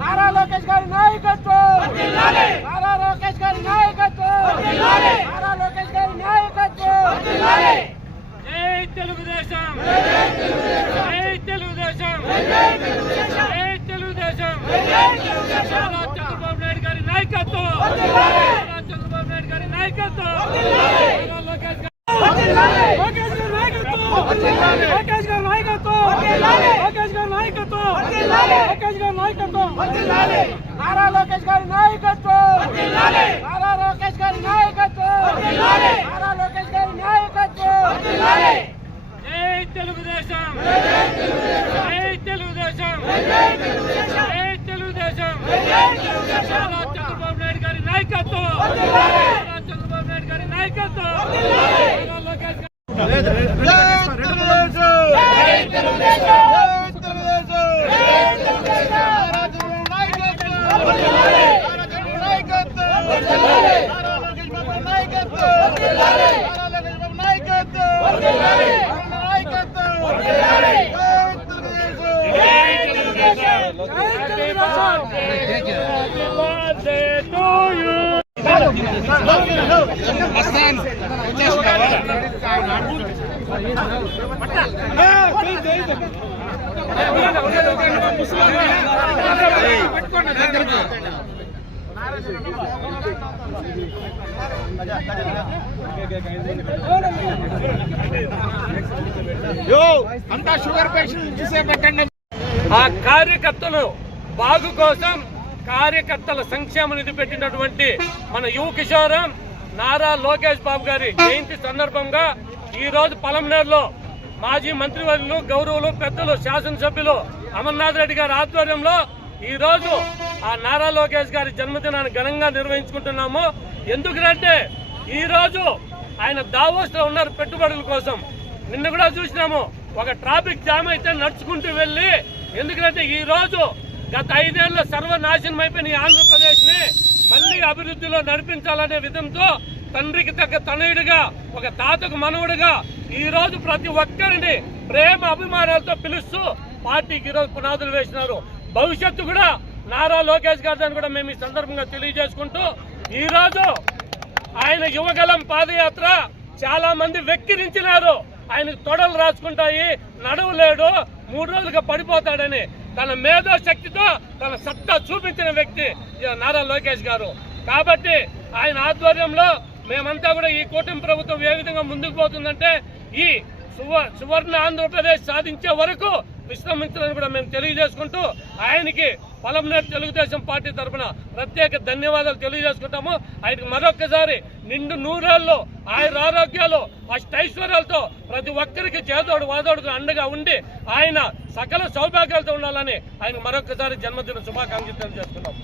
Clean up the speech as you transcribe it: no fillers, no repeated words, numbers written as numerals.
నారా లోకేష్ గారి నాయకత్వం, నారా లోకేష్ గారి నాయకత్వం, నారా లోకేష్ గారి నాయకత్వం. జై తెలుగుదేశం, జై తెలుగుదేశం, జై తెలుగుదేశం. చంద్రబాబు నాయుడు గారి నాయకత్వం, చంద్రబాబు నాయుడు గారి నాయకత్వం. లోకేష్ గారి నాయకత్వం, లోకేష్ గారి నాయకత్వం, లోకేష్ గారి నాయకత్వం, లోకేష్ గారి నాయకత్వం. నారా లోకేష్ గారి నాయకత్వం, నారా లోకేష్ గారి నాయకత్వం, నారా లోకేష్ గారి నాయకత్వం. జై తెలుగుదేశం, జై తెలుగుదేశం, జై తెలుగుదేశం. చంద్రబాబు నాయుడు గారి నాయకత్వం, చంద్రబాబు నాయుడు గారి నాయకత్వం. లోకేష్ అంతా షుగర్ పేషెంట్ చూసే పెట్టండి. ఆ కార్యకర్తలు బాగు కోసం కార్యకర్తల సంక్షేమ నిధి పెట్టినటువంటి మన యువ కిషోరం నారా లోకేష్ బాబు గారి జయంతి సందర్భంగా ఈ రోజు పలమనేరులో మాజీ మంత్రివర్యులు గౌరవులు పెద్దలు శాసనసభ్యులు అమర్నాథ్ రెడ్డి గారి ఆధ్వర్యంలో ఈ రోజు ఆ నారా లోకేష్ గారి జన్మదినాన్ని ఘనంగా నిర్వహించుకుంటున్నాము. ఎందుకంటే ఈ రోజు ఆయన దావోస్ లో ఉన్నారు పెట్టుబడుల కోసం. నిన్న కూడా చూసినాము, ఒక ట్రాఫిక్ జామ్ అయితే నడుచుకుంటూ వెళ్ళి, ఎందుకంటే ఈ రోజు గత 5 ఏళ్ల సర్వనాశనం అయిపోయిన ఈ ఆంధ్రప్రదేశ్ ని మళ్లీ అభివృద్ధిలో నడిపించాలనే విధంతో తండ్రికి తగ్గ తనయుడిగా, ఒక తాతకు మనవుడిగా ఈ రోజు ప్రతి ఒక్కరిని ప్రేమ అభిమానాలతో పిలుస్తూ పార్టీకి ఈ రోజు పునాదులు వేసినారు. భవిష్యత్తు కూడా నారా లోకేష్ గారిని కూడా మేము ఈ సందర్భంగా తెలియజేసుకుంటూ, ఈ రోజు ఆయన యువగలం పాదయాత్ర చాలా మంది వెక్కిరించినారు. ఆయనకు తొడలు రాసుకుంటాయి, నడవలేడు, 3 రోజులుగా పడిపోతాడని తన మేధో శక్తితో తన సత్తా చూపించిన వ్యక్తి నారా లోకేష్ గారు. కాబట్టి ఆయన ఆధ్వర్యంలో మేమంతా కూడా ఈ కూటమి ప్రభుత్వం ఏ విధంగా ముందుకు పోతుందంటే ఈ సువర్ణ ఆంధ్రప్రదేశ్ సాధించే వరకు విశ్రమించాలని కూడా మేము తెలియజేసుకుంటూ ఆయనకి పలమనేరు తెలుగుదేశం పార్టీ తరఫున ప్రత్యేక ధన్యవాదాలు తెలియజేసుకుంటాము. ఆయనకి మరొక్కసారి నిండు 100 ఏళ్ళు ఆయన ఆరోగ్యాలు అష్టైశ్వర్యాలతో ప్రతి ఒక్కరికి చేదోడు వాదోడుకు అండగా ఉండి ఆయన సకల సౌభాగ్యాలతో ఉండాలని ఆయన మరొక్కసారి జన్మదిన శుభాకాంక్షలు తెలియజేస్తున్నాం.